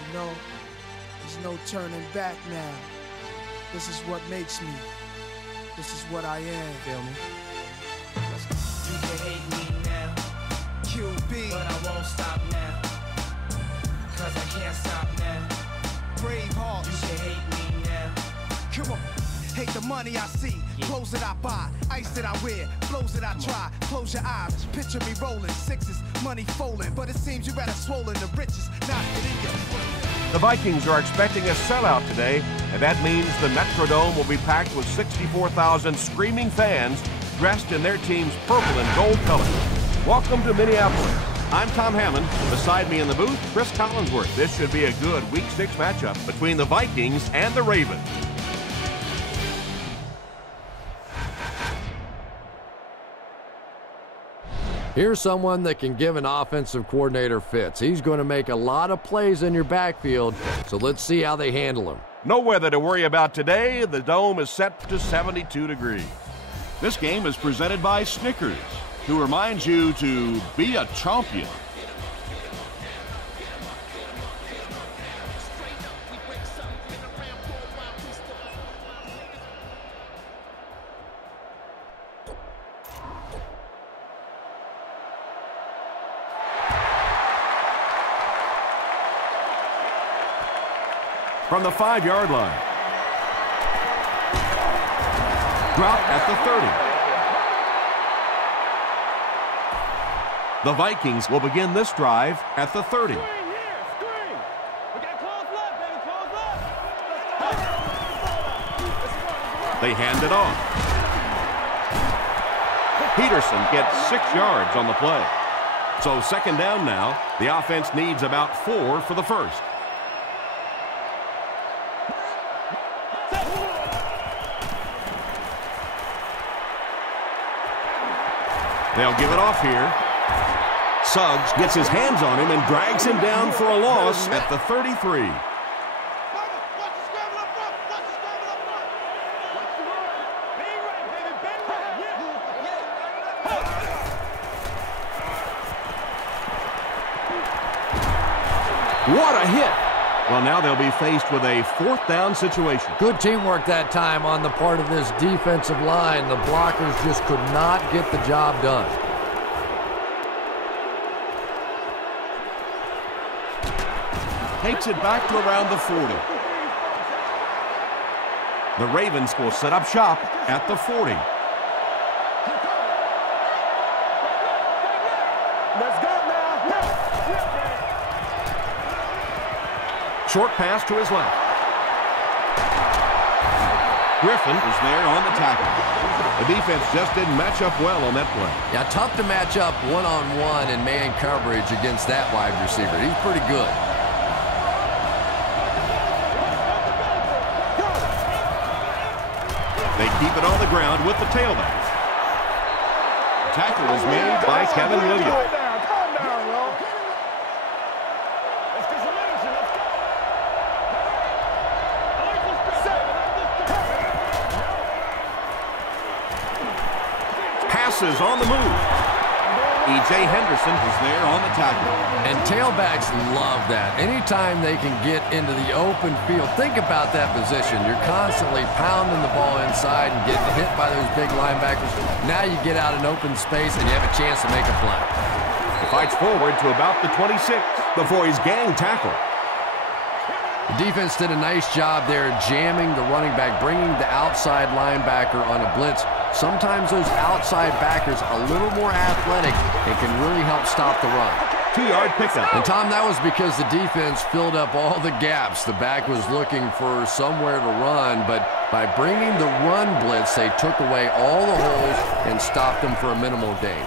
you know, there's no turning back now. This is what makes me. This is what I am. Feel me? You can hate me now, QB, but I won't stop now, 'cause I can't stop now. brave hearts. You can hate me now. Come on. Hate the money I see, clothes that I buy, ice that I wear, flows that I try. Close your eyes, picture me rolling, sixes, money folding, but it seems you rather swollen the riches, not getting you. The Vikings are expecting a sellout today, and that means the Metrodome will be packed with 64,000 screaming fans dressed in their team's purple and gold colors. Welcome to Minneapolis. I'm Tom Hammond. Beside me in the booth, Chris Collinsworth. This should be a good Week 6 matchup between the Vikings and the Ravens. Here's someone that can give an offensive coordinator fits. He's going to make a lot of plays in your backfield, so let's see how they handle him. No weather to worry about today. The dome is set to 72 degrees. This game is presented by Snickers, who reminds you to be a champion. From the 5-yard line. Drop at the 30. The Vikings will begin this drive at the 30. They hand it off. Peterson gets 6 yards on the play. So second down now. The offense needs about 4 for the first. They'll give it off here. Suggs gets his hands on him and drags him down for a loss at the 33. What a hit! Well, now they'll be faced with a 4th down situation. Good teamwork that time on the part of this defensive line. The blockers just could not get the job done. Takes it back to around the 40. The Ravens will set up shop at the 40. Let's go now. Short pass to his left. Griffin is there on the tackle. The defense just didn't match up well on that play. Yeah, tough to match up one-on-one in man coverage against that wide receiver. He's pretty good. They keep it on the ground with the tailback. The tackle is made by Kevin Williams. Passes on the move. E.J. Henderson is there on the tackle. And tailbacks love that. Anytime they can get into the open field, think about that position. You're constantly pounding the ball inside and getting hit by those big linebackers. Now you get out in open space and you have a chance to make a play. He fights forward to about the 26 before he's gang tackled. The defense did a nice job there jamming the running back, bringing the outside linebacker on a blitz. Sometimes those outside backers a little more athletic and can really help stop the run. 2-yard pickup. And, Tom, that was because the defense filled up all the gaps. The back was looking for somewhere to run, but by bringing the run blitz, they took away all the holes and stopped them for a minimal gain.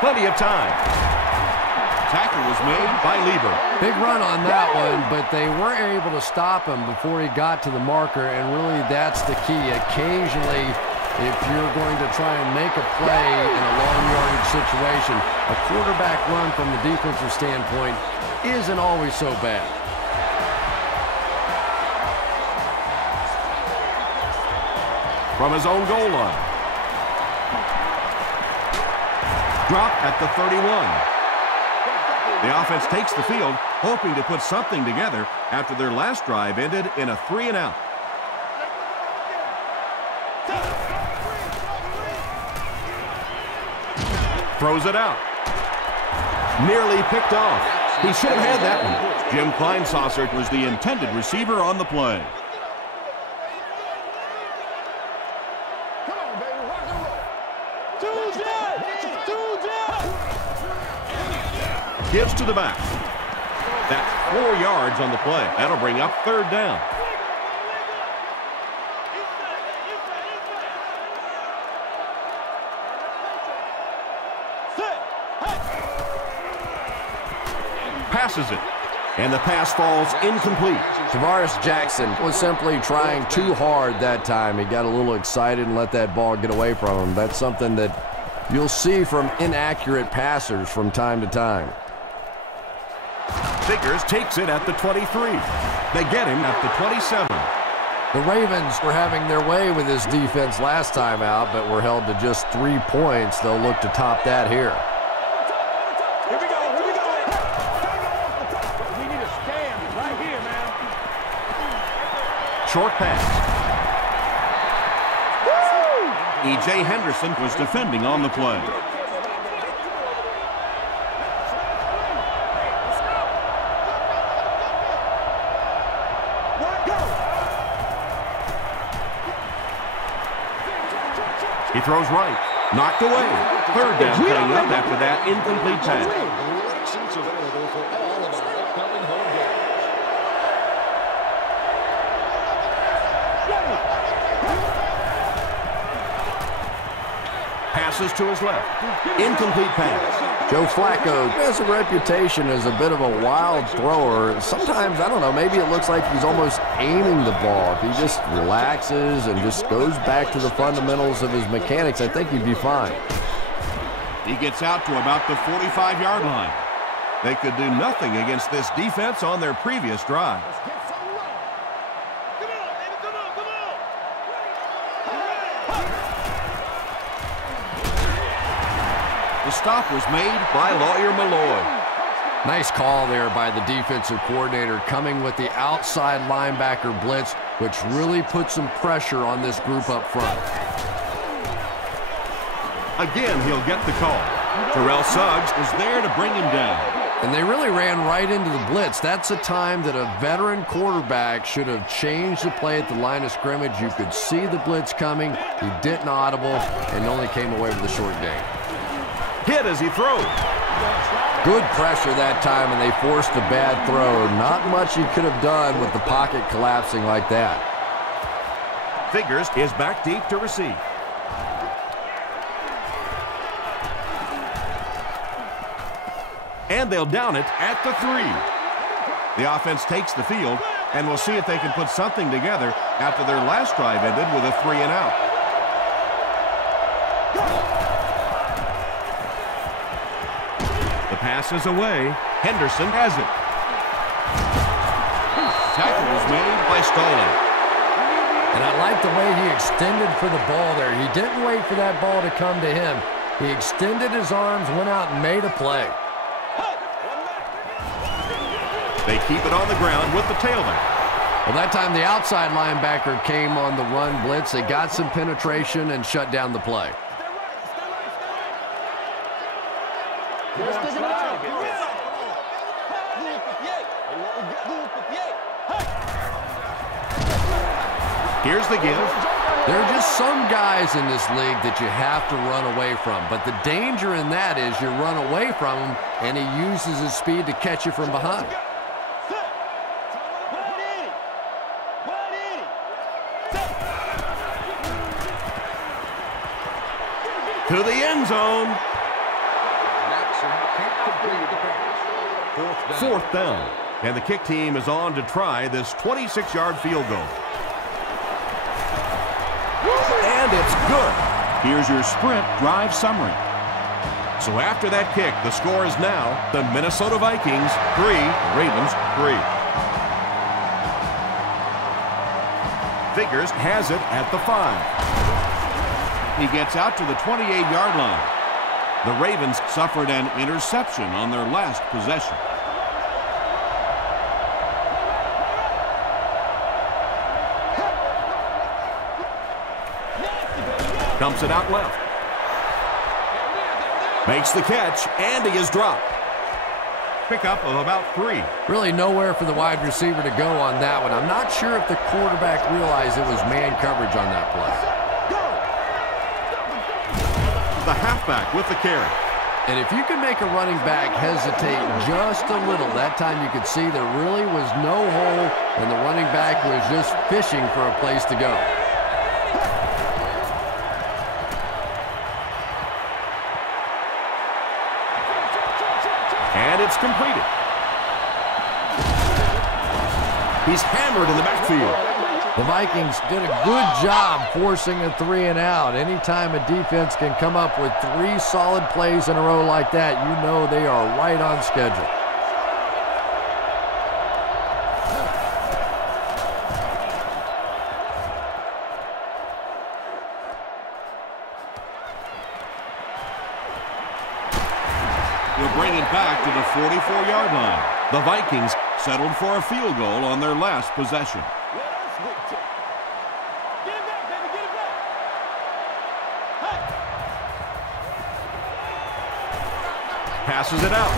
Plenty of time. Tackle was made by Lieber. Big run on that one, but they weren't able to stop him before he got to the marker, and really that's the key. Occasionally, if you're going to try and make a play in a long yardage situation, a quarterback run from the defensive standpoint isn't always so bad. From his own goal line. Drop at the 31. The offense takes the field, hoping to put something together after their last drive ended in a 3-and-out. Throws it out. Nearly picked off. He should have had that one. Jim Kleinsasser was the intended receiver on the play. Gives to the back. That's 4 yards on the play. That'll bring up 3rd down. Passes it, and the pass falls incomplete. Tavares Jackson was simply trying too hard that time. He got a little excited and let that ball get away from him. That's something that you'll see from inaccurate passers from time to time. Figures takes it at the 23. They get him at the 27. The Ravens were having their way with this defense last time out, but were held to just 3 points. They'll look to top that here. Short pass. E.J. Henderson was defending on the play. He throws right. Knocked away. 3rd down coming up after that incomplete pass. Passes to his left. Incomplete pass. Joe Flacco has a reputation as a bit of a wild thrower. Sometimes, I don't know, maybe it looks like he's almost aiming the ball. If he just relaxes and just goes back to the fundamentals of his mechanics, I think he'd be fine. He gets out to about the 45-yard line. They could do nothing against this defense on their previous drive. The stop was made by Lawyer Malloy. Nice call there by the defensive coordinator, coming with the outside linebacker blitz, which really put some pressure on this group up front. Again, he'll get the call. Terrell Suggs was there to bring him down. And they really ran right into the blitz. That's a time that a veteran quarterback should have changed the play at the line of scrimmage. You could see the blitz coming. He didn't audible and only came away with a short gain. Hit as he throws. Good pressure that time, and they forced a bad throw. Not much he could have done with the pocket collapsing like that. Figures is back deep to receive. And they'll down it at the 3. The offense takes the field, and we'll see if they can put something together after their last drive ended with a 3-and-out. The pass is away. Henderson has it. Tackle was made by Stalling. And I like the way he extended for the ball there. He didn't wait for that ball to come to him. He extended his arms, went out and made a play. They keep it on the ground with the tailback. Well, that time the outside linebacker came on the run blitz. They got some penetration and shut down the play. Here's the give. There are just some guys in this league that you have to run away from. But the danger in that is you run away from him, and he uses his speed to catch you from behind. To the end zone. 4th down. And the kick team is on to try this 26-yard field goal. And it's good. Here's your sprint drive summary. So after that kick, the score is now the Minnesota Vikings 3, Ravens 3. Figures has it at the 5. He gets out to the 28-yard line. The Ravens suffered an interception on their last possession. Dumps it out left. Makes the catch, and he is dropped. Pickup of about 3. Really nowhere for the wide receiver to go on that one. I'm not sure if the quarterback realized it was man coverage on that play. The halfback with the carry. And if you can make a running back hesitate just a little, that time you could see there really was no hole, and the running back was just fishing for a place to go. And it's completed. He's hammered in the backfield. The Vikings did a good job forcing a 3-and-out. Anytime a defense can come up with 3 solid plays in a row like that, you know they are right on schedule. Will bring it back to the 44-yard line. The Vikings settled for a field goal on their last possession. Passes it out.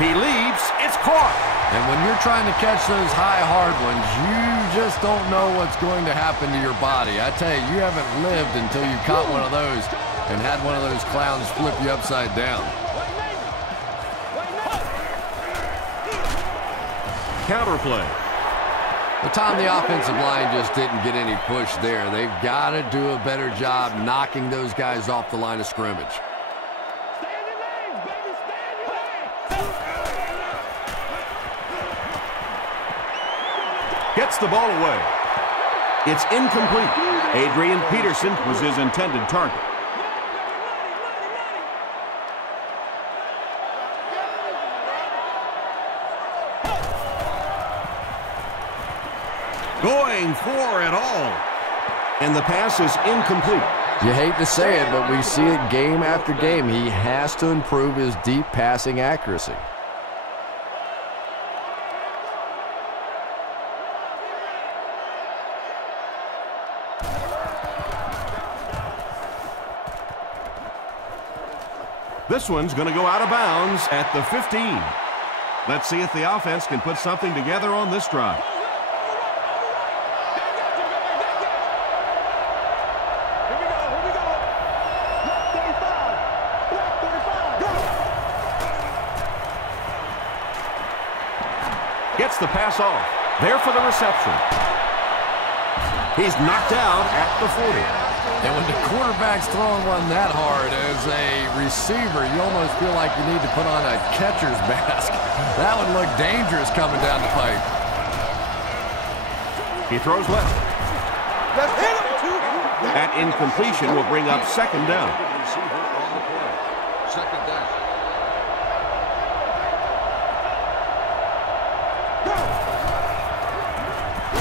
He leaps. It's caught. And when you're trying to catch those high, hard ones, you just don't know what's going to happen to your body. I tell you, you haven't lived until you caught one of those and had one of those clowns flip you upside down. Counter play. But Tom, the offensive line just didn't get any push there. They've got to do a better job knocking those guys off the line of scrimmage. Gets the ball away. It's incomplete. Adrian Peterson was his intended target. Going for it all. And the pass is incomplete. You hate to say it, but we see it game after game. He has to improve his deep passing accuracy. This one's going to go out of bounds at the 15. Let's see if the offense can put something together on this drive. Gets the pass off. There for the reception. He's knocked out at the 40. And when the quarterback's throwing one that hard as a receiver, you almost feel like you need to put on a catcher's mask. That would look dangerous coming down the pipe. He throws left. Let's hit him. That incompletion will bring up second down. Second down.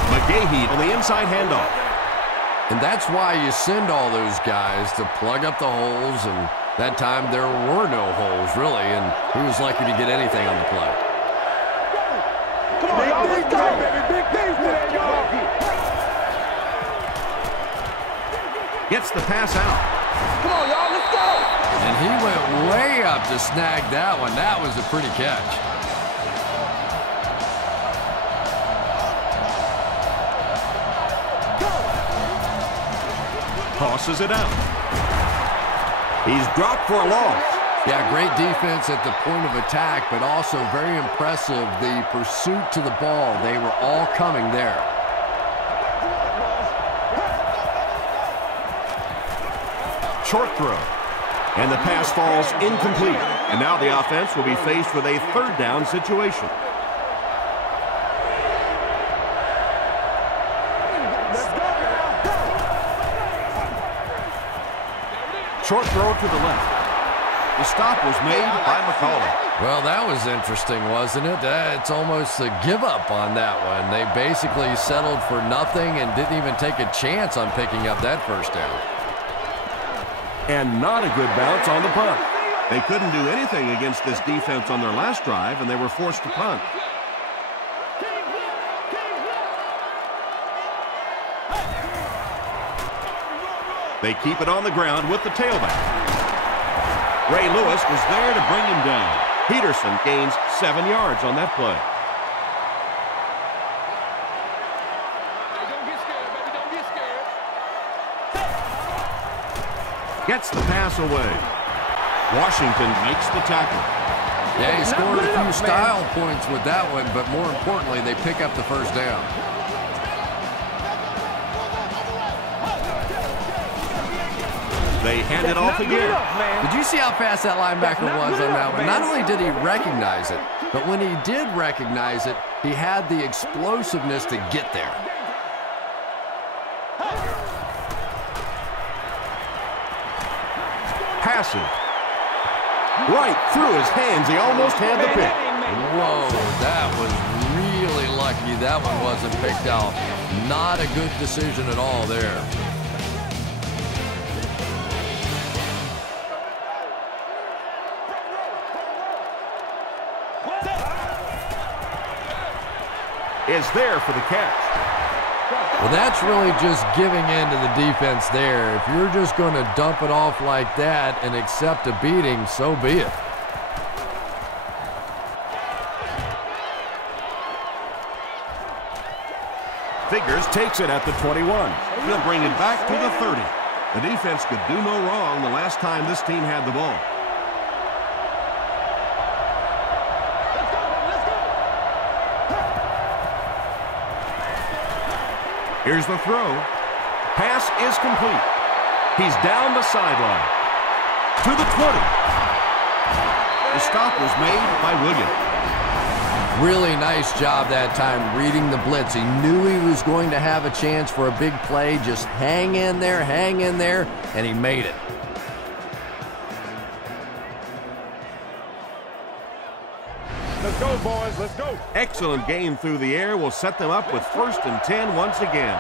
McGahee on the inside handoff. And that's why you send all those guys to plug up the holes, and that time there were no holes, really, and he was lucky to get anything on the play. Come on, y'all, let's go, baby. Big things today, y'all. Gets the pass out. Come on, y'all, let's go. And he went way up to snag that one. That was a pretty catch. Tosses it out. He's dropped for a loss. Yeah, great defense at the point of attack, but also very impressive the pursuit to the ball. They were all coming there. Short throw. And the pass falls incomplete. And now the offense will be faced with a third down situation. Short throw to the left. The stop was made by McCauley. Well, that was interesting, wasn't it? It's almost a give-up on that one. They basically settled for nothing and didn't even take a chance on picking up that first down. And not a good bounce on the punt. They couldn't do anything against this defense on their last drive, and they were forced to punt. They keep it on the ground with the tailback. Ray Lewis was there to bring him down. Peterson gains 7 yards on that play. Gets the pass away. Washington makes the tackle. Yeah, he scored a few style points with that one, but more importantly, they pick up the first down. They hand it off again. Did you see how fast that linebacker was on that one? Not only did he recognize it, but when he did recognize it, he had the explosiveness to get there. Passive. Right through his hands. He almost had the pick. Whoa, that was really lucky that one wasn't picked out. Not a good decision at all there. Is there for the catch. Well, that's really just giving in to the defense there. If you're just going to dump it off like that and accept a beating, so be it. Figures takes it at the 21. He'll bring it back to the 30. The defense could do no wrong the last time this team had the ball. Here's the throw. Pass is complete. He's down the sideline. To the 20. The stop was made by Williams. Really nice job that time reading the blitz. He knew he was going to have a chance for a big play. Just hang in there, and he made it. Let's go, boys. Let's go. Excellent game through the air will set them up with 1st and 10 once again.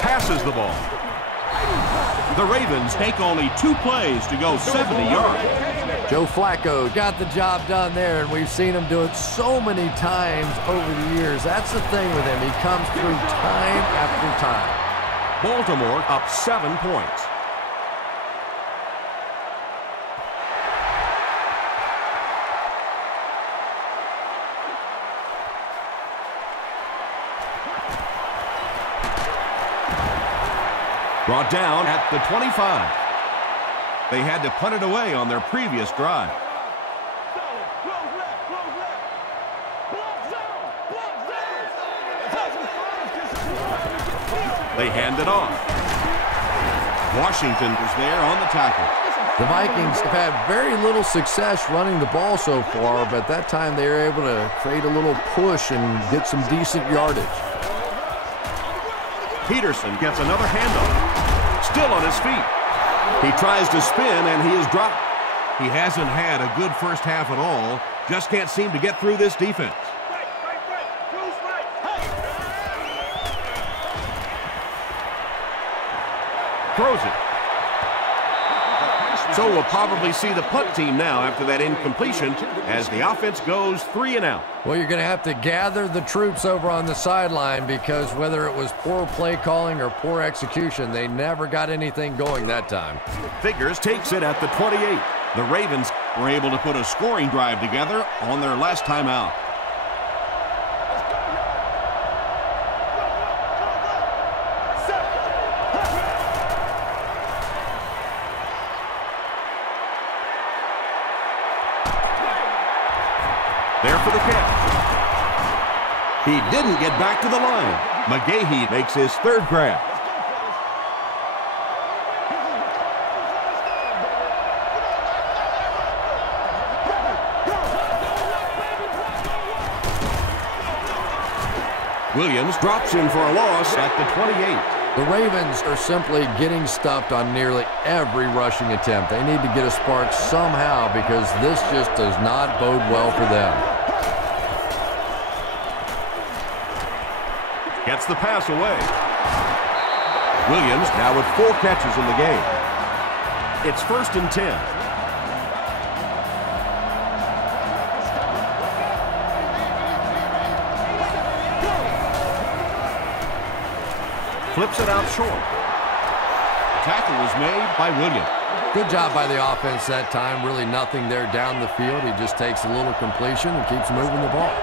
Passes the ball. The Ravens take only 2 plays to go 70 yards. Joe Flacco got the job done there, and we've seen him do it so many times over the years. That's the thing with him. He comes through time after time. Baltimore up 7 points. Brought down at the 25. They had to punt it away on their previous drive. They hand it off. Washington was there on the tackle. The Vikings have had very little success running the ball so far, but that time they were able to create a little push and get some decent yardage. Peterson gets another handoff. Still on his feet. He tries to spin, and he is dropped. He hasn't had a good first half at all. Just can't seem to get through this defense. Throws it. So we'll probably see the punt team now after that incompletion as the offense goes 3 and out. Well, you're going to have to gather the troops over on the sideline because whether it was poor play calling or poor execution, they never got anything going that time. Figures takes it at the 28. The Ravens were able to put a scoring drive together on their last time out. There for the catch. He didn't get back to the line. McGahee makes his 3rd grab. Williams drops him for a loss at the 28. The Ravens are simply getting stuffed on nearly every rushing attempt. They need to get a spark somehow because this just does not bode well for them. That's the pass away. Williams now with 4 catches in the game. It's 1st and 10. Flips it out short. Tackle was made by Williams. Good job by the offense that time. Really nothing there down the field. He just takes a little completion and keeps moving the ball.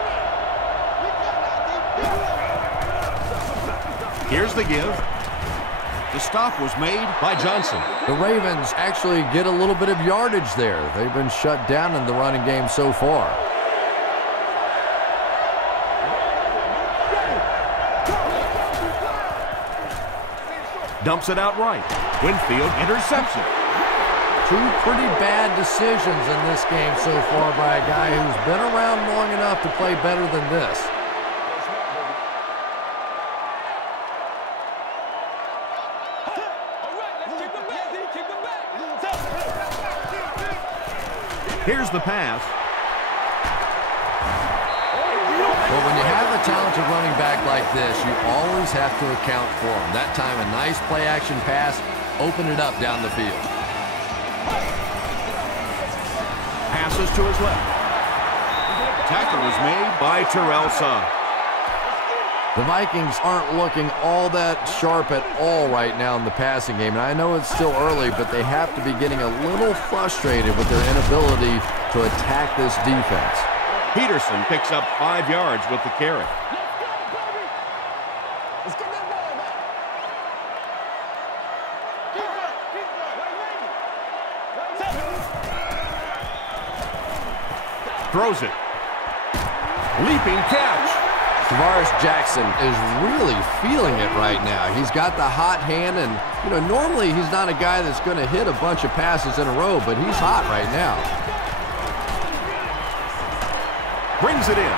Here's the give. The stop was made by Johnson. The Ravens actually get a little bit of yardage there. They've been shut down in the running game so far. Dumps it out right. Winfield intercepts it. 2 pretty bad decisions in this game so far by a guy who's been around long enough to play better than this. Here's the pass. Well, when you have a talented running back like this, you always have to account for him. That time, a nice play-action pass opened it up down the field. Passes to his left. Tackle was made by Terrell Suggs. The Vikings aren't looking all that sharp at all right now in the passing game. And I know it's still early, but they have to be getting a little frustrated with their inability to attack this defense. Peterson picks up 5 yards with the carry. Throws it. Leaping catch. Tavares Jackson is really feeling it right now. He's got the hot hand, and normally he's not a guy that's going to hit a bunch of passes in a row, but he's hot right now. Brings it in.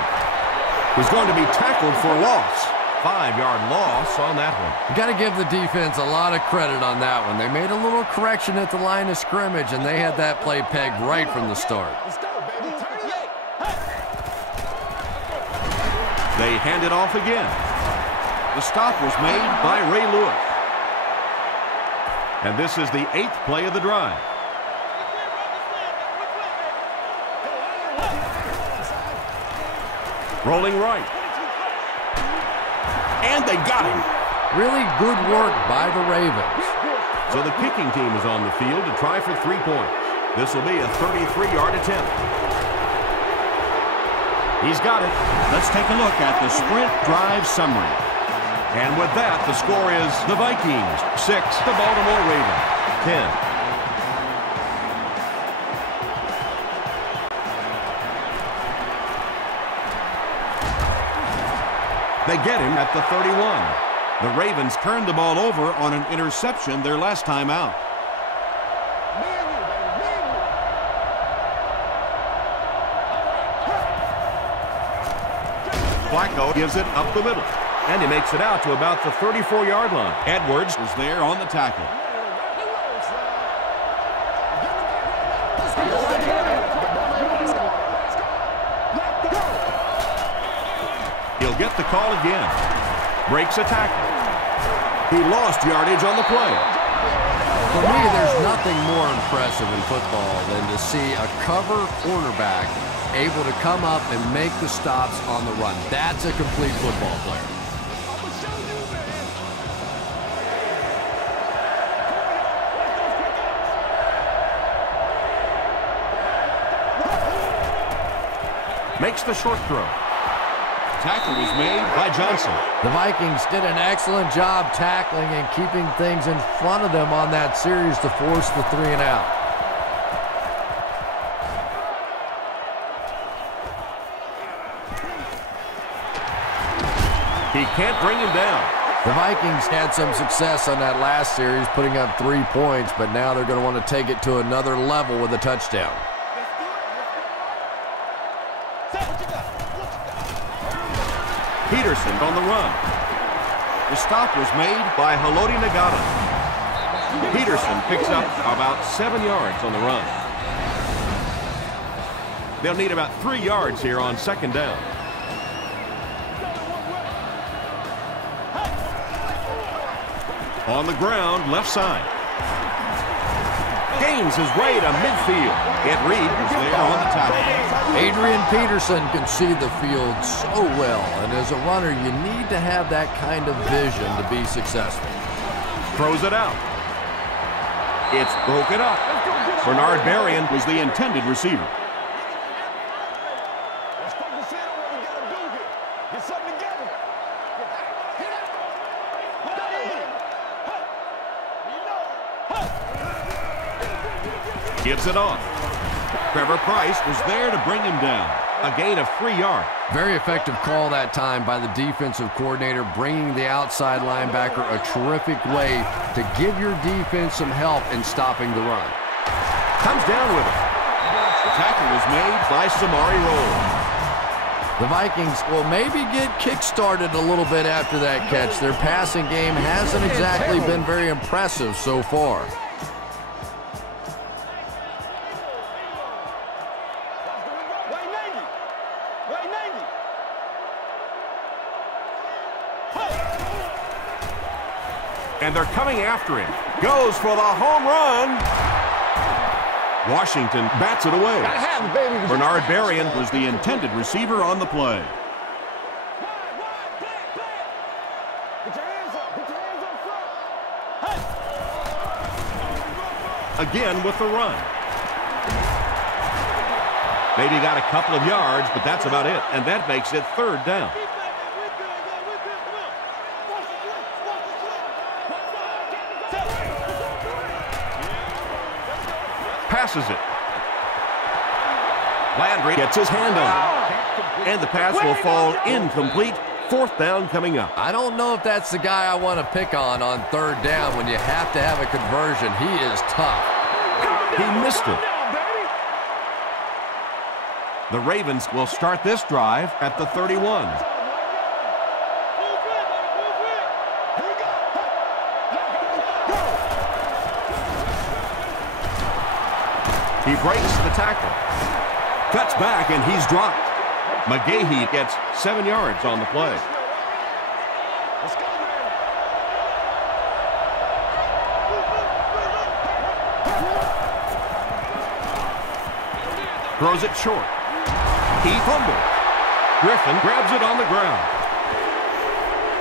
He's going to be tackled for loss. 5-yard loss on that one. You got to give the defense a lot of credit on that one. They made a little correction at the line of scrimmage, and they had that play pegged right from the start. They hand it off again. The stop was made by Ray Lewis. And this is the 8th play of the drive. Rolling right. And they got him. Really good work by the Ravens. So the kicking team is on the field to try for 3 points. This will be a 33-yard attempt. He's got it. Let's take a look at the sprint drive summary. And with that, the score is the Vikings 6, the Baltimore Ravens 10. They get him at the 31. The Ravens turned the ball over on an interception their last time out. Flacco gives it up the middle, and he makes it out to about the 34-yard line. Edwards was there on the tackle. He'll get the call again. Breaks a tackle. He lost yardage on the play. For me, there's nothing more impressive in football than to see a cover quarterback able to come up and make the stops on the run. That's a complete football player. Makes the short throw. Tackle was made by Johnson. The Vikings did an excellent job tackling and keeping things in front of them on that series to force the 3 and out. He can't bring him down. The Vikings had some success on that last series, putting up 3 points, but now they're going to want to take it to another level with a touchdown. Peterson on the run. The stop was made by Haloti Ngata. Peterson picks up about 7 yards on the run. They'll need about 3 yards here on 2nd down. On the ground, left side. Gains his way to midfield. Ed Reed is there on the tackle. Adrian Peterson can see the field so well, and as a runner, you need to have that kind of vision to be successful. Throws it out. It's broken up. Bernard Berrien was the intended receiver. Let's focus in on what we got to do here. Get something together. Gives it off. Trevor Price was there to bring him down. A gain of 3 yards. Very effective call that time by the defensive coordinator, bringing the outside linebacker a terrific way to give your defense some help in stopping the run. Comes down with it. The tackle was made by Samari Roll. The Vikings will maybe get kick-started a little bit after that catch. Their passing game hasn't exactly been very impressive so far. And they're coming after him. Goes for the home run. Washington bats it away. Bernard Berrien was the intended receiver on the play. Again with the run. Maybe got a couple of yards, but that's about it. And that makes it 3rd down. Passes it. Landry gets his hand on it. And the pass will fall incomplete. 4th down coming up. I don't know if that's the guy I want to pick on 3rd down when you have to have a conversion. He is tough. He missed it. The Ravens will start this drive at the 31. He breaks the tackle. Cuts back, and he's dropped. McGahee gets 7 yards on the play. Throws it short. He fumbles. Griffin grabs it on the ground.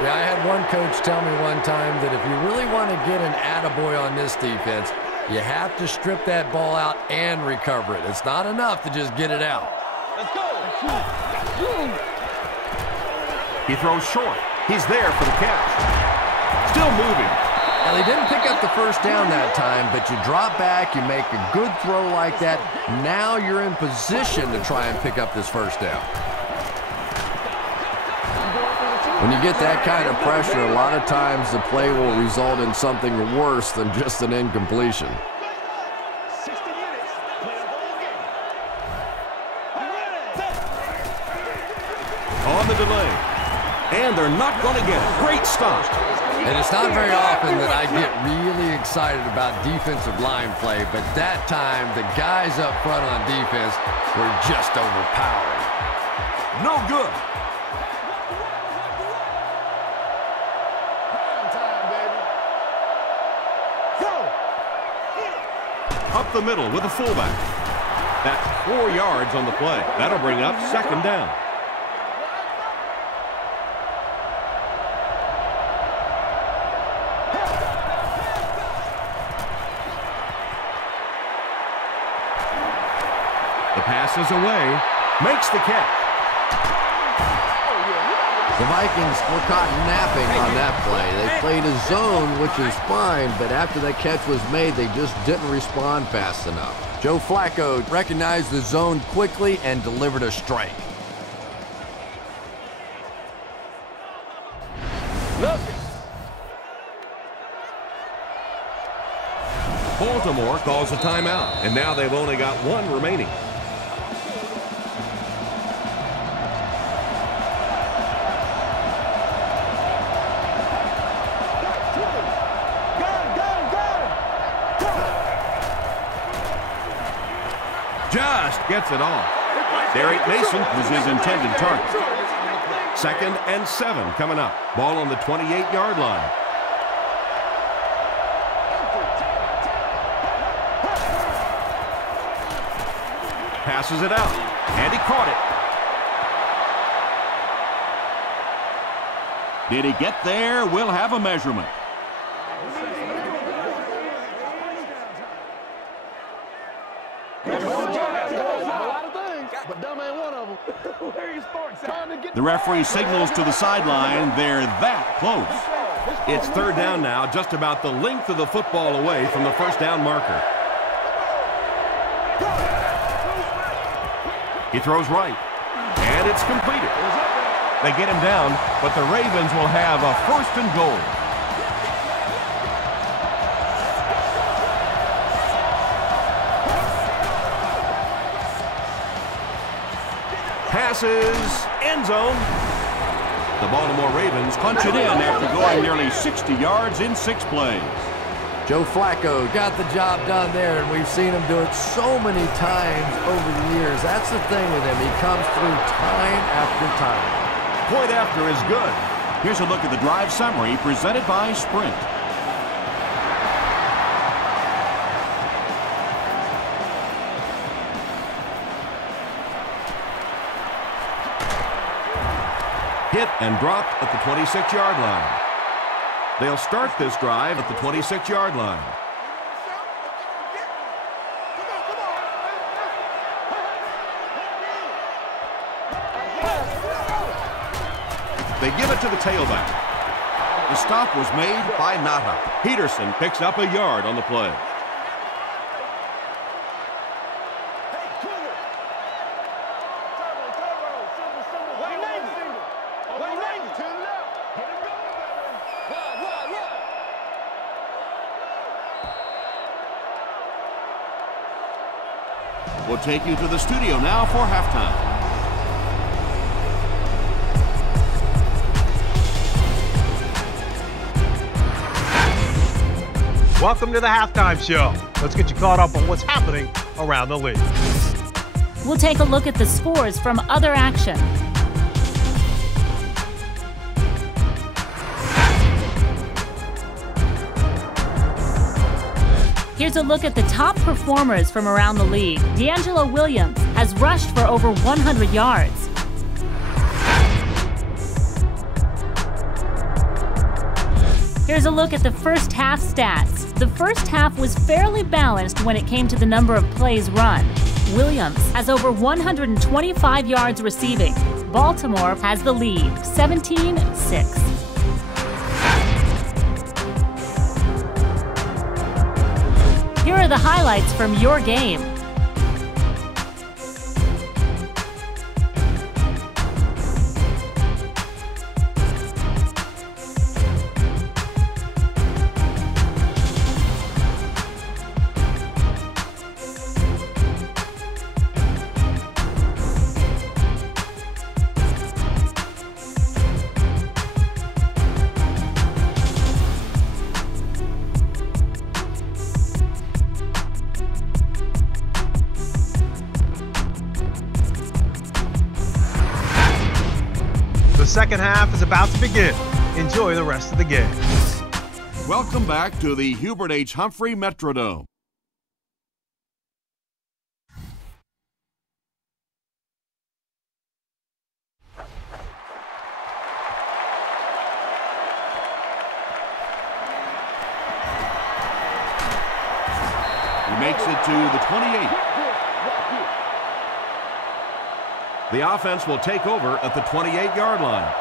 Yeah, I had one coach tell me one time that if you really want to get an attaboy on this defense, you have to strip that ball out and recover it. It's not enough to just get it out. Let's go. He throws short. He's there for the catch. Still moving. Well, he didn't pick up the 1st down that time, but you drop back, you make a good throw like that. Now you're in position to try and pick up this 1st down. When you get that kind of pressure, a lot of times the play will result in something worse than just an incompletion. On the delay. And they're not going to get it. Great stop. And it's not very often that I get really excited about defensive line play, but that time the guys up front on defense were just overpowering. No good. Up the middle with a fullback. That's 4 yards on the play. That'll bring up 2nd down. The pass is away. Makes the catch. The Vikings were caught napping on that play. They played a zone, which is fine, but after that catch was made, they just didn't respond fast enough. Joe Flacco recognized the zone quickly and delivered a strike. Baltimore calls a timeout, and now they've only got 1 remaining. Just gets it off. Derek Mason was his intended target. 2nd and 7 coming up. Ball on the 28-yard line. passes it out, and he caught it. Did he get there? We'll have a measurement. The referee signals to the sideline. They're that close. It's third down now, just about the length of the football away from the first down marker. He throws right, and it's completed. They get him down, but the Ravens will have a first and goal. Passes, end zone. The Baltimore Ravens Punch it in after going nearly 60 yards in 6 plays. Joe Flacco got the job done there, and we've seen him do it so many times over the years. That's the thing with him. He comes through time after time. Point after is good. Here's a look at the drive summary presented by Sprint. Hit and dropped at the 26-yard line. They'll start this drive at the 26-yard line. They give it to the tailback. The stop was made by Nata. Peterson picks up a yard on the play. We'll take you to the studio now for halftime. Welcome to the halftime show. Let's get you caught up on what's happening around the league. We'll take a look at the scores from other action. Here's a look at the top performers from around the league. D'Angelo Williams has rushed for over 100 yards. Here's a look at the first half stats. The first half was fairly balanced when it came to the number of plays run. Williams has over 125 yards receiving. Baltimore has the lead, 17-6. Here are the highlights from your game. The second half is about to begin. Enjoy the rest of the game. Welcome back to the Hubert H. Humphrey Metrodome. He makes it to the 28. The offense will take over at the 28-yard line.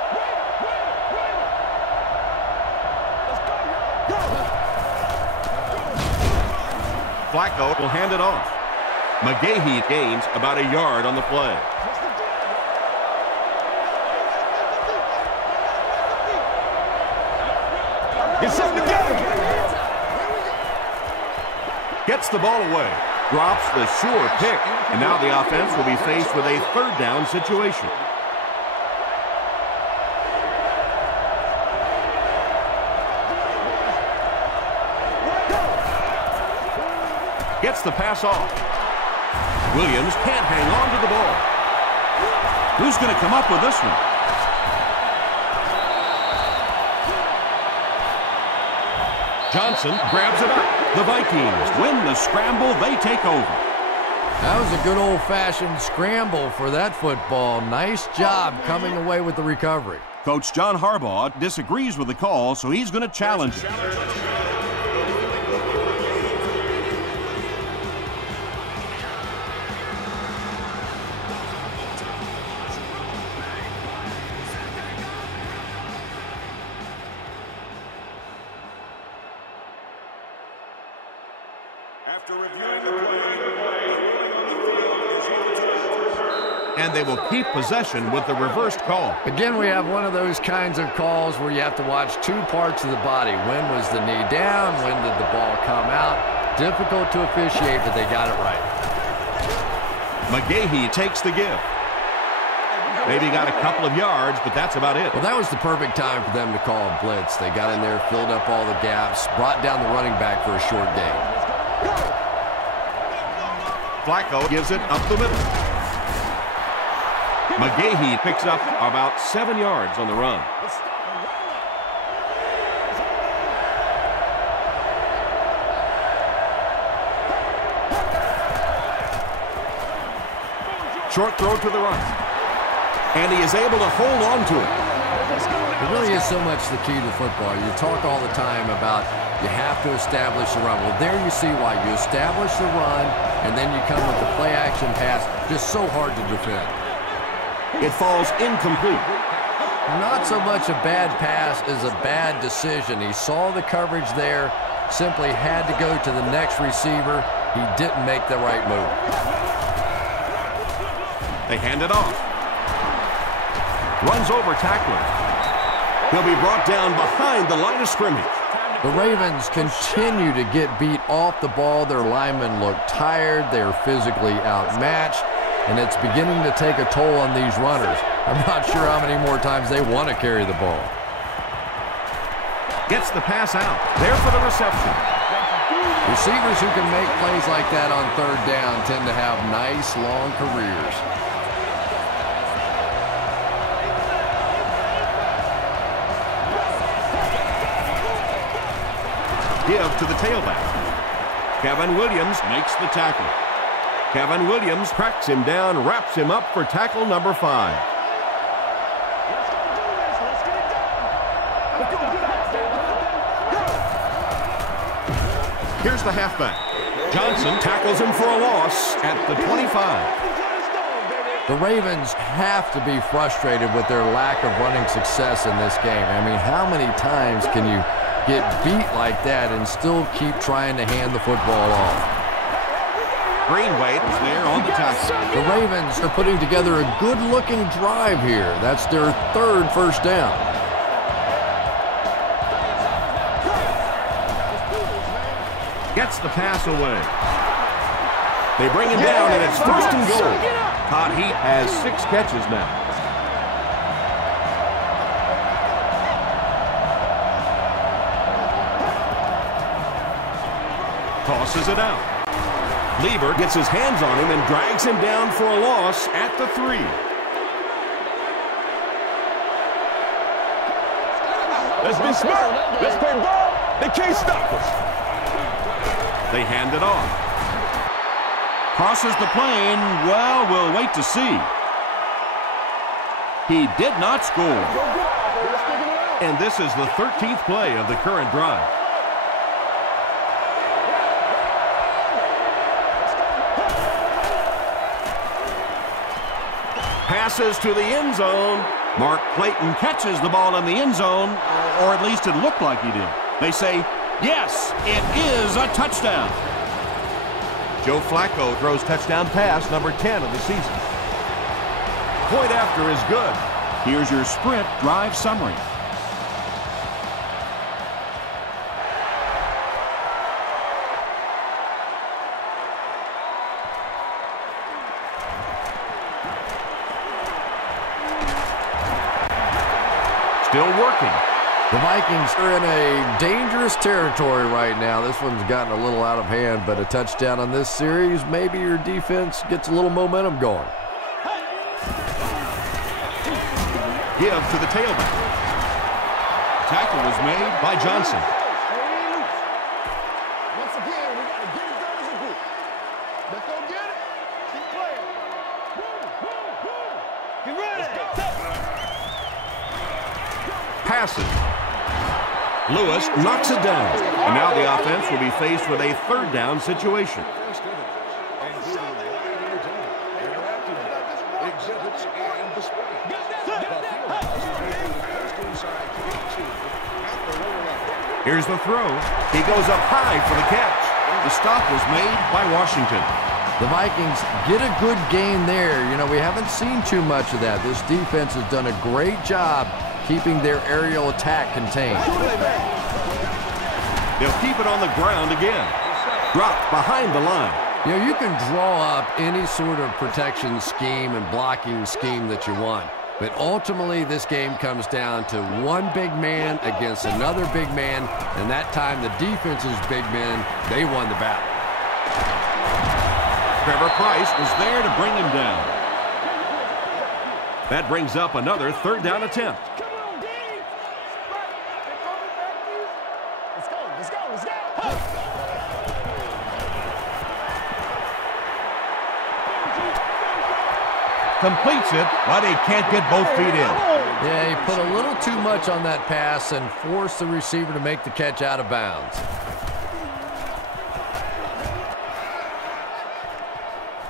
Flacco will hand it off. McGahee gains about a yard on the play. Get something together. Gets the ball away. Drops the sure pick. And now the offense will be faced with a third down situation. Gets the pass off. Williams can't hang on to the ball. Who's going to come up with this one? Johnson grabs it up. The Vikings win the scramble. They take over. That was a good old-fashioned scramble for that football. Nice job coming away with the recovery. Coach John Harbaugh disagrees with the call, so he's going to challenge it. And they will keep possession with the reversed call. Again, we have one of those kinds of calls where you have to watch two parts of the body. When was the knee down? When did the ball come out? Difficult to officiate, but they got it right. McGahee takes the give. Maybe got a couple of yards, but that's about it. Well, that was the perfect time for them to call a blitz. They got in there, filled up all the gaps, brought down the running back for a short gain. Flacco gives it up the middle. McGahee picks up about 7 yards on the run. Short throw to the right. And he is able to hold on to it. It really is so much the key to football. You talk all the time about you have to establish the run. Well, there you see why. You establish the run, and then you come with the play-action pass. Just so hard to defend. It falls incomplete. Not so much a bad pass as a bad decision. He saw the coverage there, simply had to go to the next receiver. He didn't make the right move. They hand it off. Runs over tacklers. He'll be brought down behind the line of scrimmage. The Ravens continue to get beat off the ball. Their linemen look tired. They're physically outmatched. And it's beginning to take a toll on these runners. I'm not sure how many more times they want to carry the ball. Gets the pass out. There for the reception. Receivers who can make plays like that on third down tend to have nice, long careers. Give to the tailback. Kevin Williams makes the tackle. Kevin Williams tracks him down, wraps him up for tackle number 5. Here's the halfback. Johnson tackles him for a loss at the 25. The Ravens have to be frustrated with their lack of running success in this game. I mean, how many times can you get beat like that and still keep trying to hand the football off? Greenway is there on the tackle. The Ravens are putting together a good-looking drive here. That's their third first down. Gets the pass away. They bring him down, and it's first and goal. Todd Heap has 6 catches now. Tosses it out. Lieber gets his hands on him and drags him down for a loss at the 3. Let's be smart. Let's play ball. They can't stop us. They hand it off. Crosses the plane. Well, we'll wait to see. He did not score. And this is the 13th play of the current drive. Passes to the end zone. Mark Clayton catches the ball in the end zone, or at least it looked like he did. They say, yes, it is a touchdown. Joe Flacco throws touchdown pass number 10 of the season. Point after is good. Here's your sprint drive summary. Still working. The Vikings are in a dangerous territory right now. This one's gotten a little out of hand, but a touchdown on this series, maybe your defense gets a little momentum going. Give to the tailback. Tackle was made by Johnson. Once again, we got to get it done as a group. Let's go get it. Lewis knocks it down. And now the offense will be faced with a third down situation. Here's the throw. He goes up high for the catch. The stop was made by Washington. The Vikings get a good gain there. You know, we haven't seen too much of that. This defense has done a great job keeping their aerial attack contained. They'll keep it on the ground again. Dropped behind the line. You know, you can draw up any sort of protection scheme and blocking scheme that you want. But ultimately, this game comes down to one big man against another big man. And that time, the defense's big men, they won the battle. Trevor Price was there to bring him down. That brings up another third down attempt. Completes it, but he can't get both feet in. Yeah, he put a little too much on that pass and forced the receiver to make the catch out of bounds.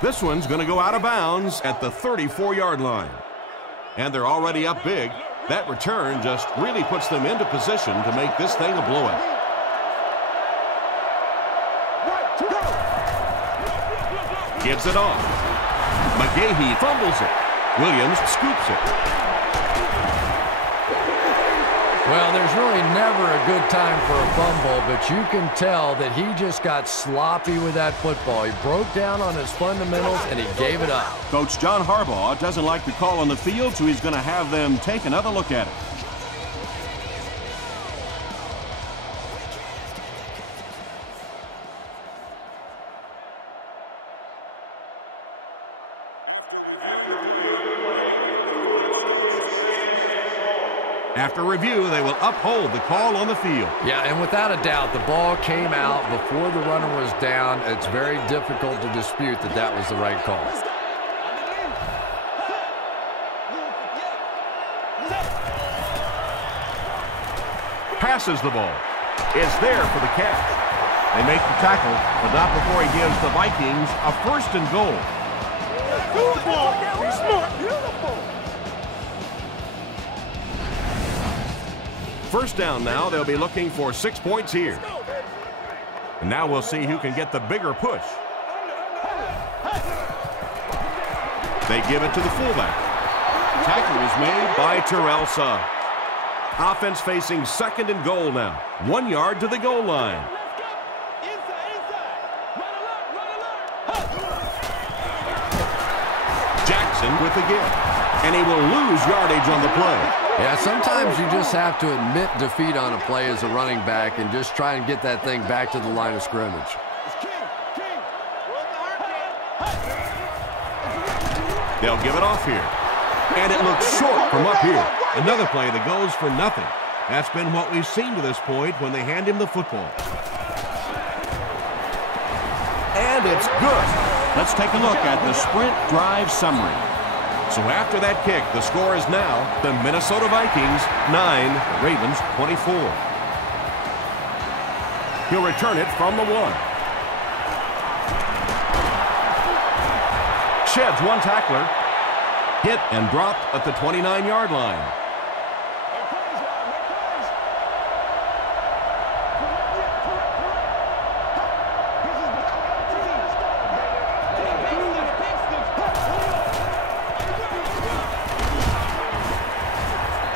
This one's going to go out of bounds at the 34-yard line. And they're already up big. That return just really puts them into position to make this thing a blowout. Gives it off. McGahee fumbles it. Williams scoops it. Well, there's really never a good time for a fumble, but you can tell that he just got sloppy with that football. He broke down on his fundamentals, and he gave it up. Coach John Harbaugh doesn't like the call on the field, so he's going to have them take another look at it. After review, they will uphold the call on the field. Yeah, and without a doubt, the ball came out before the runner was down. It's very difficult to dispute that that was the right call. Passes the ball. It's there for the catch. They make the tackle, but not before he gives the Vikings a 1st and goal. First down now. They'll be looking for 6 points here. And now we'll see who can get the bigger push. They give it to the fullback. Tackle is made by Terrell Suggs. Offense facing 2nd and goal now. 1 yard to the goal line. Jackson with the give. And he will lose yardage on the play. Yeah, sometimes you just have to admit defeat on a play as a running back and just try and get that thing back to the line of scrimmage. They'll give it off here. And it looks short from up here. Another play that goes for nothing. That's been what we've seen to this point when they hand him the football. And it's good. Let's take a look at the sprint drive summary. So after that kick, the score is now the Minnesota Vikings 9, Ravens 24. He'll return it from the 1. Sheds one tackler. Hit and dropped at the 29-yard line.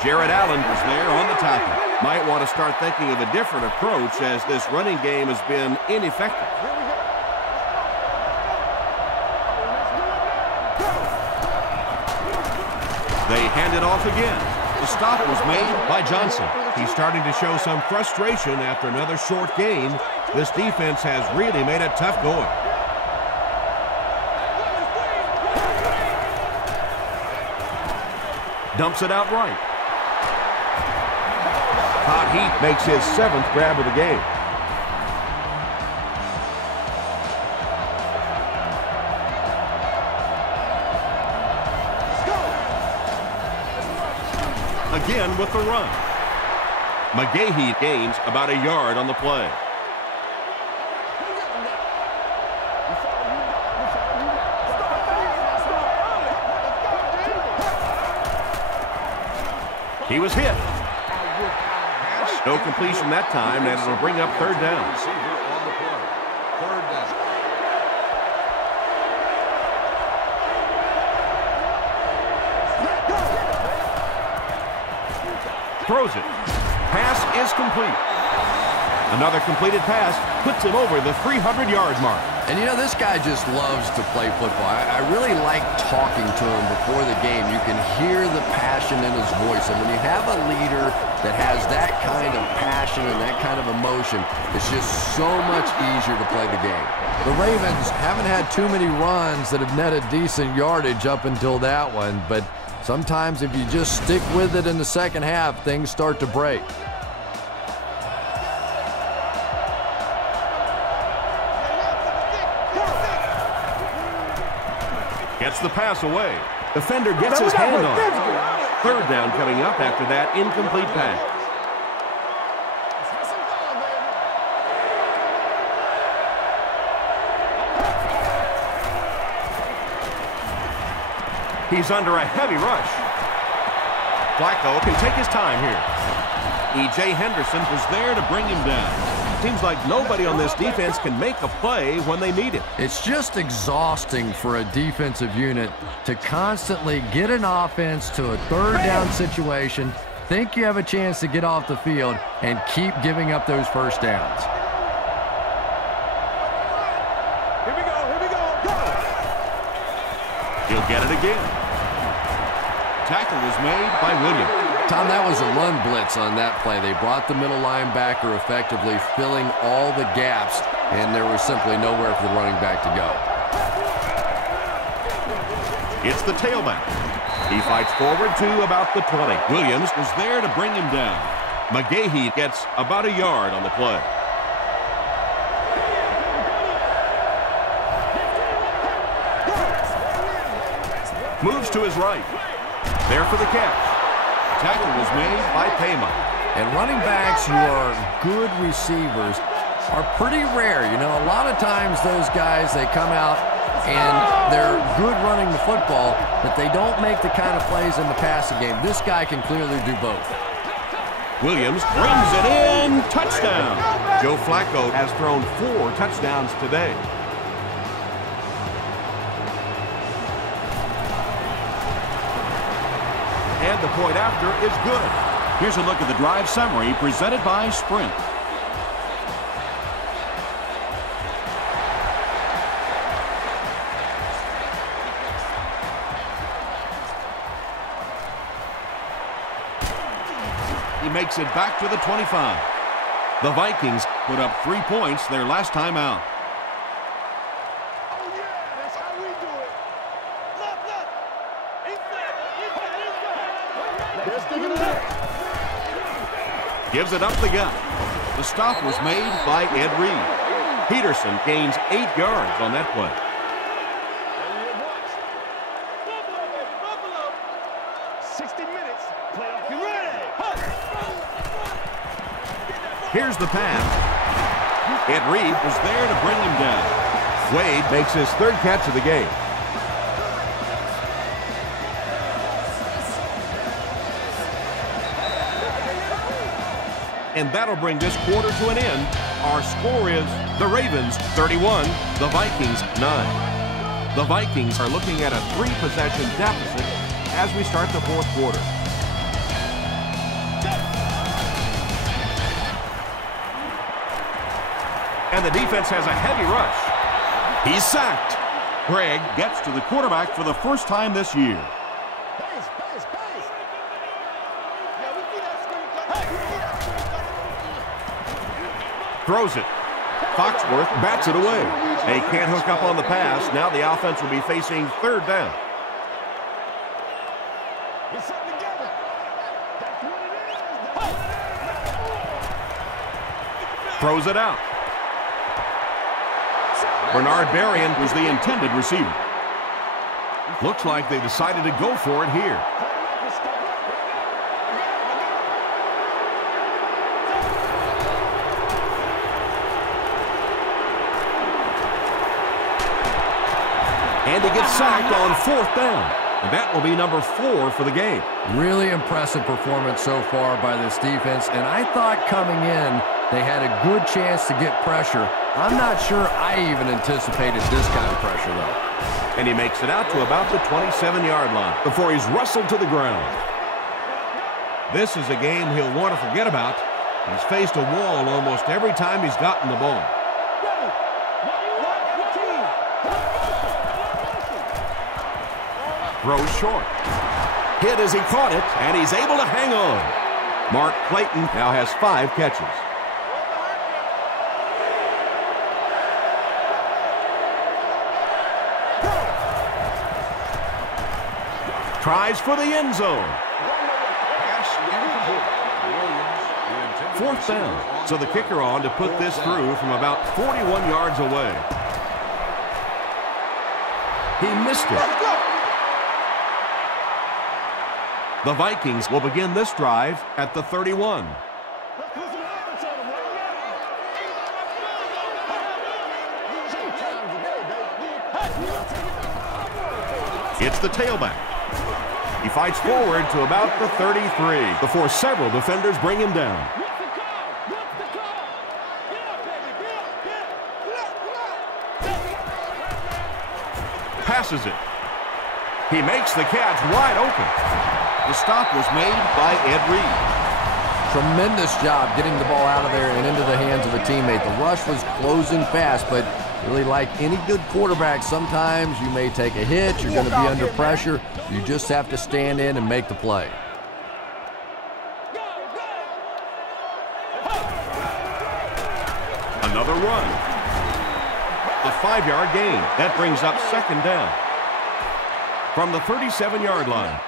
Jared Allen was there on the tackle. Might want to start thinking of a different approach as this running game has been ineffective. They hand it off again. The stop was made by Johnson. He's starting to show some frustration after another short gain. This defense has really made it tough going. Dumps it out right. Todd Heap makes his 7th grab of the game. Again with the run. McGahee gains about a yard on the play. He was hit. No completion that time, and it'll bring up third down. Throws it. Pass is complete. Another completed pass puts him over the 300-yard mark. And you know, this guy just loves to play football. I really like talking to him before the game. You can hear the passion in his voice. And when you have a leader that has that kind of passion and that kind of emotion, it's just so much easier to play the game. The Ravens haven't had too many runs that have netted decent yardage up until that one. But sometimes if you just stick with it in the second half, things start to break. Gets the pass away. Defender gets his hand on it. Third down coming up after that incomplete pass. He's under a heavy rush. Flacco can take his time here. E.J. Henderson was there to bring him down. Seems like nobody on this defense can make a play when they need it. It's just exhausting for a defensive unit to constantly get an offense to a third down situation, think you have a chance to get off the field, and keep giving up those first downs. Here we go, go! He'll get it again. Tackle was made by Williams. Tom, that was a run blitz on that play. They brought the middle linebacker effectively, filling all the gaps, and there was simply nowhere for the running back to go. It's the tailback. He fights forward to about the 20. Williams was there to bring him down. McGahee gets about a yard on the play. Moves to his right. There for the catch. Tackle was made by Payma. And running backs who are good receivers are pretty rare. You know, a lot of times those guys, they come out and they're good running the football, but they don't make the kind of plays in the passing game. This guy can clearly do both. Williams brings it in. Touchdown. Joe Flacco has thrown 4 touchdowns today. And the point after is good. Here's a look at the drive summary presented by Sprint. He makes it back to the 25. The Vikings put up 3 points their last time out. Oh, yeah, that's how we do it. Look. They're sticking it up. Gives it up the gut. The stop was made by Ed Reed. Peterson gains 8 yards on that play. 60 minutes. Playoff. Get ready. Here's the pass. Ed Reed was there to bring him down. Wade makes his 3rd catch of the game. And that'll bring this quarter to an end. Our score is the Ravens 31, the Vikings 9. The Vikings are looking at a 3-possession deficit as we start the 4th quarter. And the defense has a heavy rush. He's sacked. Greg gets to the quarterback for the first time this year. Pace. Throws it. Foxworth bats it away. They can't hook up on the pass. Now the offense will be facing 3rd down. Get something together. That's what it is. Throws it out. Bernard Berrien was the intended receiver. Looks like they decided to go for it here. And he gets sacked on 4th down. And that will be number 4 for the game. Really impressive performance so far by this defense. And I thought coming in, they had a good chance to get pressure. I'm not sure I even anticipated this kind of pressure, though. And he makes it out to about the 27-yard line before he's wrestled to the ground. This is a game he'll want to forget about. He's faced a wall almost every time he's gotten the ball. Throws short. Hit as he caught it, and he's able to hang on. Mark Clayton now has 5 catches. Tries for the end zone. 4th down. So the kicker on to put this through from about 41 yards away. He missed it. The Vikings will begin this drive at the 31. It's the tailback. He fights forward to about the 33 before several defenders bring him down. Passes it. He makes the catch wide open. The stop was made by Ed Reed. Tremendous job getting the ball out of there and into the hands of a teammate. The rush was closing fast, but really like any good quarterback, sometimes you may take a hit, you're going to be under pressure. You just have to stand in and make the play. Another run. A 5-yard gain. That brings up 2nd down. From the 37-yard line.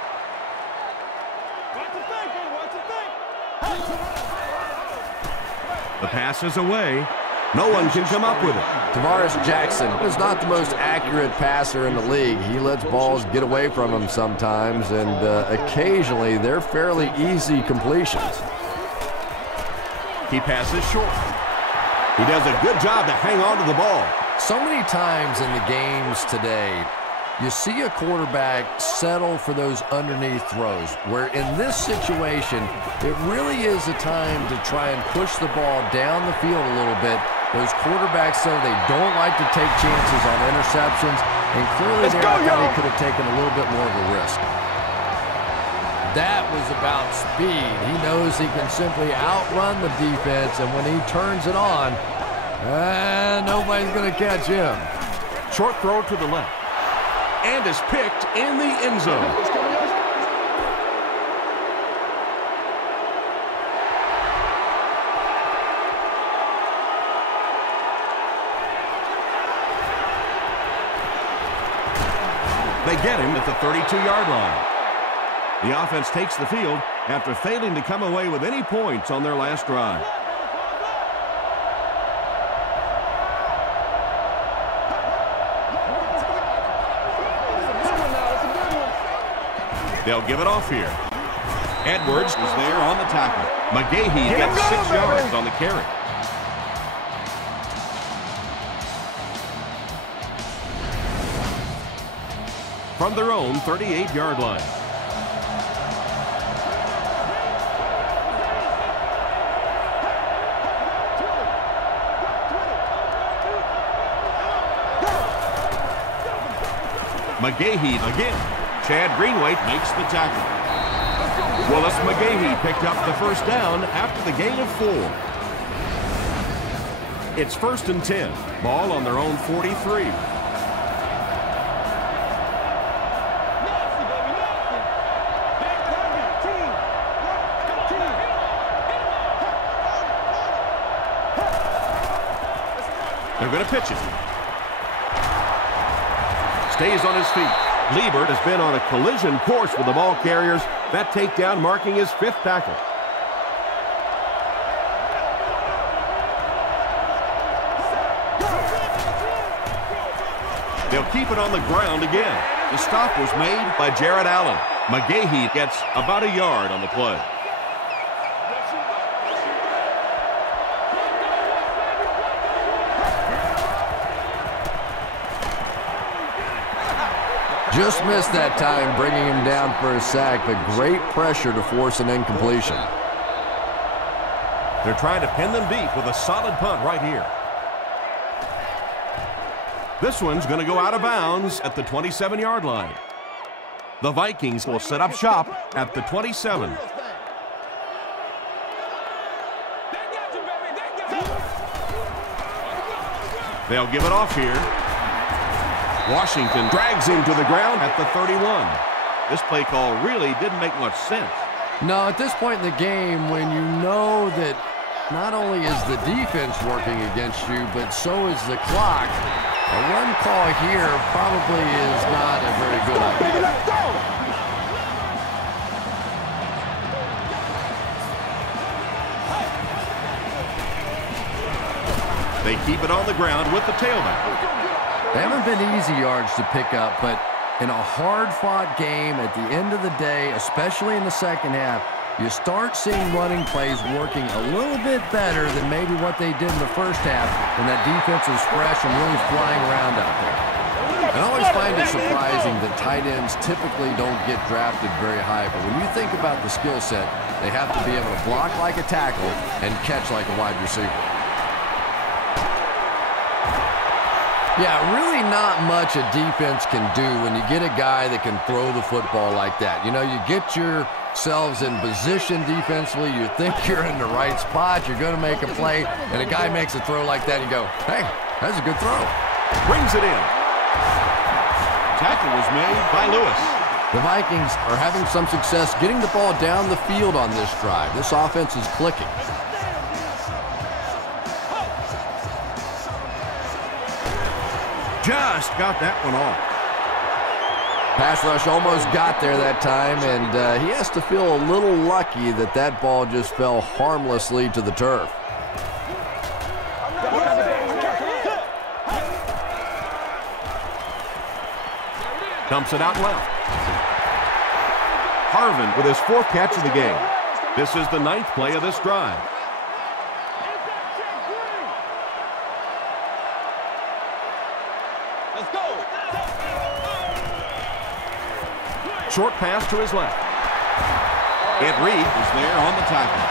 The pass is away. No one can come up with it. Tavares Jackson is not the most accurate passer in the league. He lets balls get away from him sometimes, and occasionally they're fairly easy completions. He passes short. He does a good job to hang on to the ball. So many times in the games today, you see a quarterback settle for those underneath throws, where in this situation, it really is a time to try and push the ball down the field a little bit. Those quarterbacks, though, they don't like to take chances on interceptions, and clearly there I thought he could have taken a little bit more of a risk. That was about speed. He knows he can simply outrun the defense, and when he turns it on, nobody's going to catch him. Short throw to the left. And is picked in the end zone. They get him at the 32-yard line. The offense takes the field after failing to come away with any points on their last drive. They'll give it off here. Edwards was there on the tackle. McGahee gets 6 yards on the carry. From their own 38-yard line. McGahee again. Chad Greenway makes the tackle. Willis McGahee picked up the 1st down after the gain of 4. It's 1st and 10. Ball on their own 43. They're going to pitch it. Stays on his feet. Liebert has been on a collision course with the ball carriers. That takedown marking his 5th tackle. They'll keep it on the ground again. The stop was made by Jared Allen. McGahee gets about a yard on the play. Just missed that time, bringing him down for a sack, but great pressure to force an incompletion. They're trying to pin them deep with a solid punt right here. This one's going to go out of bounds at the 27-yard line. The Vikings will set up shop at the 27. They'll give it off here. Washington drags him to the ground at the 31. This play call really didn't make much sense. No, at this point in the game, when you know that not only is the defense working against you, but so is the clock, a run call here probably is not a very good idea. They keep it on the ground with the tailback. They haven't been easy yards to pick up, but in a hard-fought game at the end of the day, especially in the second half, you start seeing running plays working a little bit better than maybe what they did in the first half when that defense is fresh and really flying around out there. I always find it surprising that tight ends typically don't get drafted very high, but when you think about the skill set, they have to be able to block like a tackle and catch like a wide receiver. Yeah, really not much a defense can do when you get a guy that can throw the football like that. You know, you get yourselves in position defensively, you think you're in the right spot, you're going to make a play, and a guy makes a throw like that, and you go, hey, that's a good throw. Brings it in. Tackle was made by Lewis. The Vikings are having some success getting the ball down the field on this drive. This offense is clicking. Just got that one off. Pass rush almost got there that time, and he has to feel a little lucky that that ball just fell harmlessly to the turf. Dumps it out left. Harvin with his 4th catch of the game. This is the 9th play of this drive. Short pass to his left. Ed Reed is there on the tackle.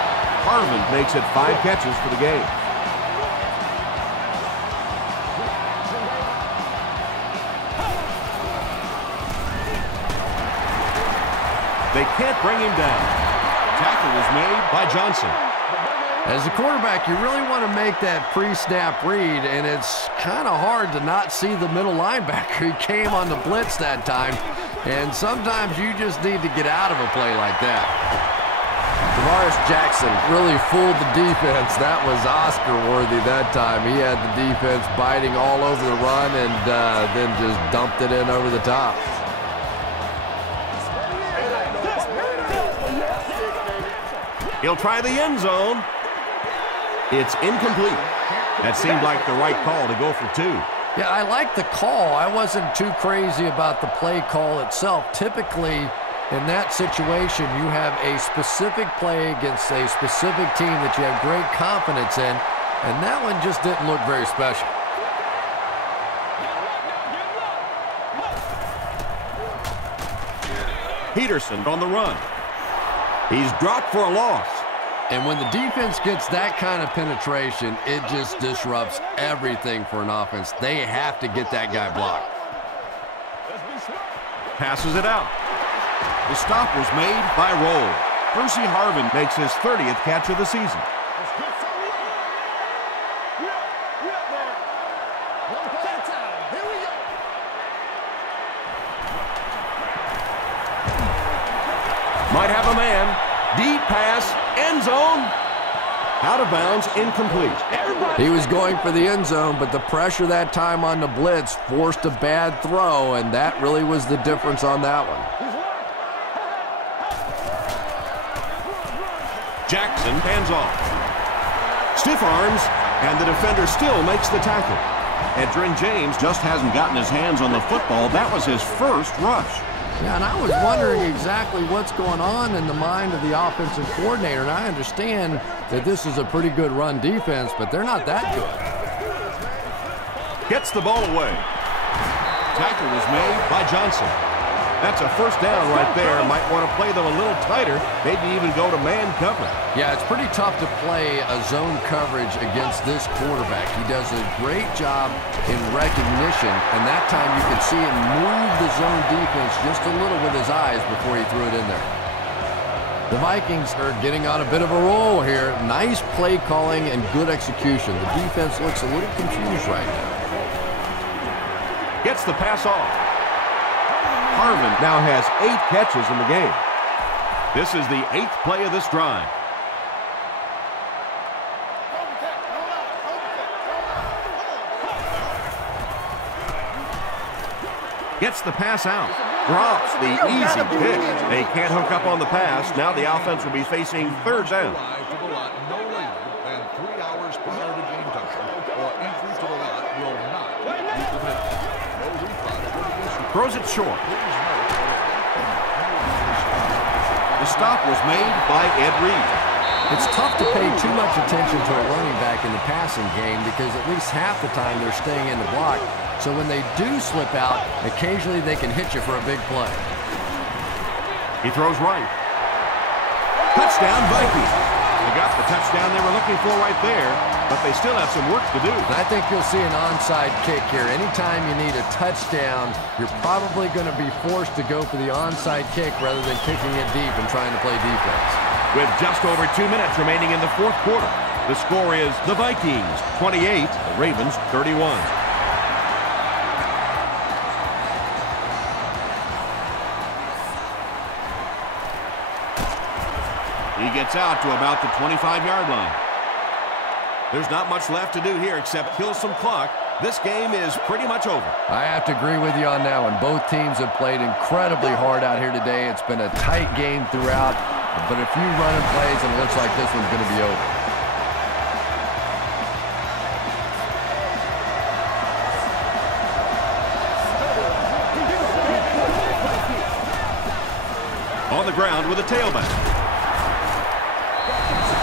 Harvin makes it 5 catches for the game. They can't bring him down. Tackle was made by Johnson. As a quarterback, you really want to make that pre-snap read, and it's kind of hard to not see the middle linebacker. He came on the blitz that time, and sometimes you just need to get out of a play like that. Tavares Jackson really fooled the defense. That was Oscar-worthy that time. He had the defense biting all over the run and then just dumped it in over the top. He'll try the end zone. It's incomplete. That seemed like the right call to go for 2. Yeah, I like the call. I wasn't too crazy about the play call itself. Typically, in that situation, you have a specific play against a specific team that you have great confidence in, and that one just didn't look very special. Peterson on the run. He's dropped for a loss. And when the defense gets that kind of penetration, it just disrupts everything for an offense. They have to get that guy blocked. Passes it out. The stop was made by Roll. Percy Harvin makes his 30th catch of the season. Might have a man. Deep pass, end zone. Out of bounds, incomplete. He was going for the end zone, but the pressure that time on the blitz forced a bad throw, and that really was the difference on that one. Jackson hands off. Stiff arms, and the defender still makes the tackle. Edgerrin James just hasn't gotten his hands on the football. That was his first rush. Yeah, and I was wondering exactly what's going on in the mind of the offensive coordinator, and I understand that this is a pretty good run defense, but they're not that good. Gets the ball away. Tackle was made by Johnson. That's a first down right there. Might want to play them a little tighter, maybe even go to man cover. Yeah, it's pretty tough to play a zone coverage against this quarterback. He does a great job in recognition, and that time you could see him move the zone defense just a little with his eyes before he threw it in there. The Vikings are getting on a bit of a roll here. Nice play calling and good execution. The defense looks a little confused right now. Gets the pass off. Harvin now has 8 catches in the game. This is the 8th play of this drive. Gets the pass out. Drops the easy pick. They can't hook up on the pass. Now the offense will be facing 3rd down. No later than 3 hours prior to game time, or entry to the lot will not be permitted. No refunds will be issued. Throws it short. The stop was made by Ed Reed. It's tough to pay too much attention to a running back in the passing game because at least half the time they're staying in the block. So when they do slip out, occasionally they can hit you for a big play. He throws right. Touchdown, Vikings. They got the touchdown they were looking for right there, but they still have some work to do. I think you'll see an onside kick here. Anytime you need a touchdown, you're probably going to be forced to go for the onside kick rather than kicking it deep and trying to play defense. With just over 2 minutes remaining in the 4th quarter, the score is the Vikings 28, the Ravens 31. He gets out to about the 25-yard line. There's not much left to do here except kill some clock. This game is pretty much over. I have to agree with you on that one. Both teams have played incredibly hard out here today. It's been a tight game throughout, but a few running plays, and it looks like this one's going to be over. On the ground with a tailback.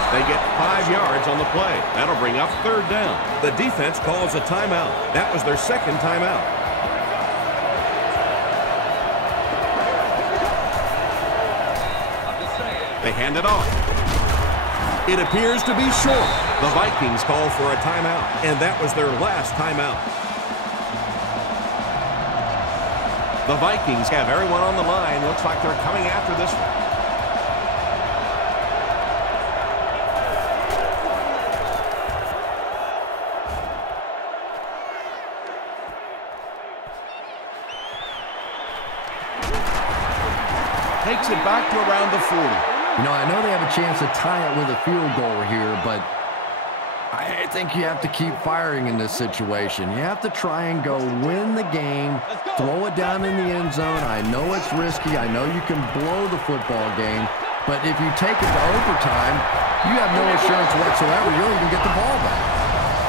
They get 5 yards on the play. That'll bring up 3rd down. The defense calls a timeout. That was their 2nd timeout. They hand it off. It appears to be short. The Vikings call for a timeout, and that was their last timeout. The Vikings have everyone on the line. Looks like they're coming after this one. Takes it back to around the 40. You know, I know they have a chance to tie it with a field goal here, but I think you have to keep firing in this situation. You have to try and go win the game, throw it down in the end zone. I know it's risky. I know you can blow the football game, but if you take it to overtime, you have no assurance whatsoever you'll even get the ball back.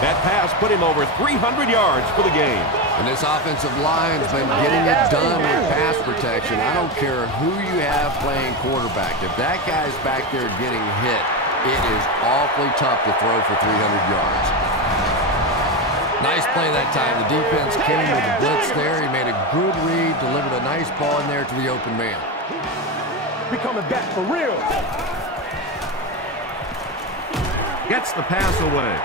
That pass put him over 300 yards for the game. And this offensive line's been getting it done with pass protection. I don't care who you have playing quarterback. If that guy's back there getting hit, it is awfully tough to throw for 300 yards. Nice play that time. The defense came with the blitz there. He made a good read, delivered a nice ball in there to the open man. We coming back for real. Gets the pass away.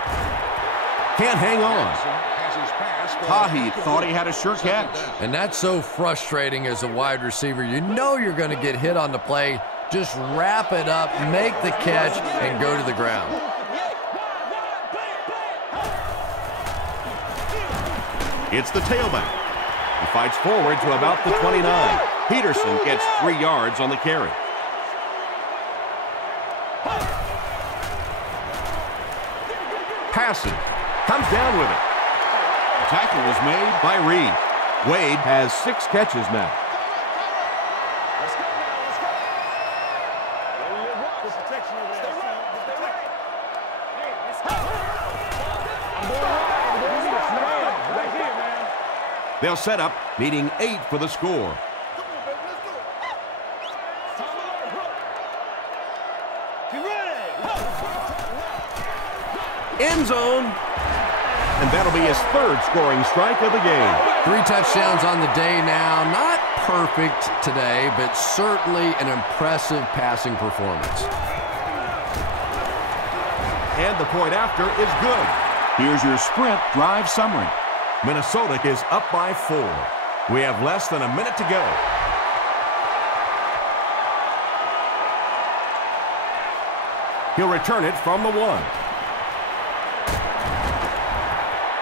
Can't hang on. Tahi thought he had a sure catch. And that's so frustrating as a wide receiver. You know you're going to get hit on the play. Just wrap it up, make the catch, and go to the ground. It's the tailback. He fights forward to about the 29. Peterson gets 3 yards on the carry. Passing. Comes down with it. The tackle was made by Reed. Wade has 6 catches now. They'll set up, needing 8 for the score. End zone. And that'll be his 3rd scoring strike of the game. 3 touchdowns on the day now. Not perfect today, but certainly an impressive passing performance. And the point after is good. Here's your sprint drive summary. Minnesota is up by 4. We have less than a minute to go. He'll return it from the 1.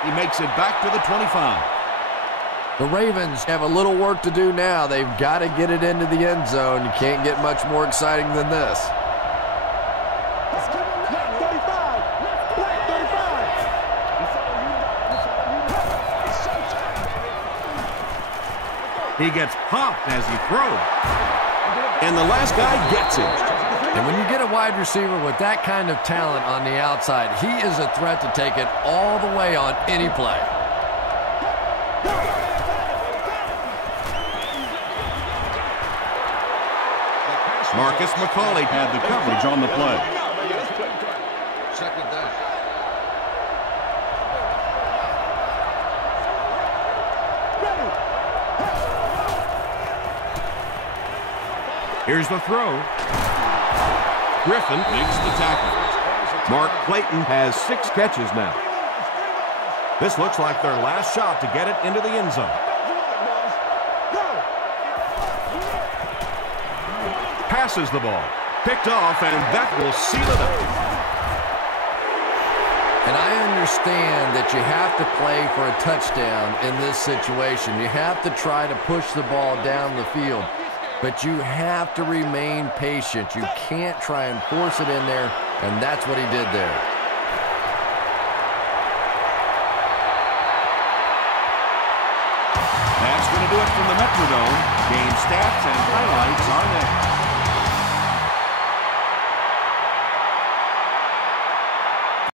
He makes it back to the 25. The Ravens have a little work to do now. They've got to get it into the end zone. You can't get much more exciting than this. He gets popped as he throws. And the last guy gets him. And when you get a wide receiver with that kind of talent on the outside, he is a threat to take it all the way on any play. Marcus McCauley had the coverage on the play. Second down. Here's the throw. Griffin makes the tackle. Mark Clayton has 6 catches now. This looks like their last shot to get it into the end zone. Passes the ball. Picked off, and that will seal it up. And I understand that you have to play for a touchdown in this situation. You have to try to push the ball down the field. But you have to remain patient. You can't try and force it in there, and that's what he did there. That's going to do it from the Metrodome. Game stats and highlights are next.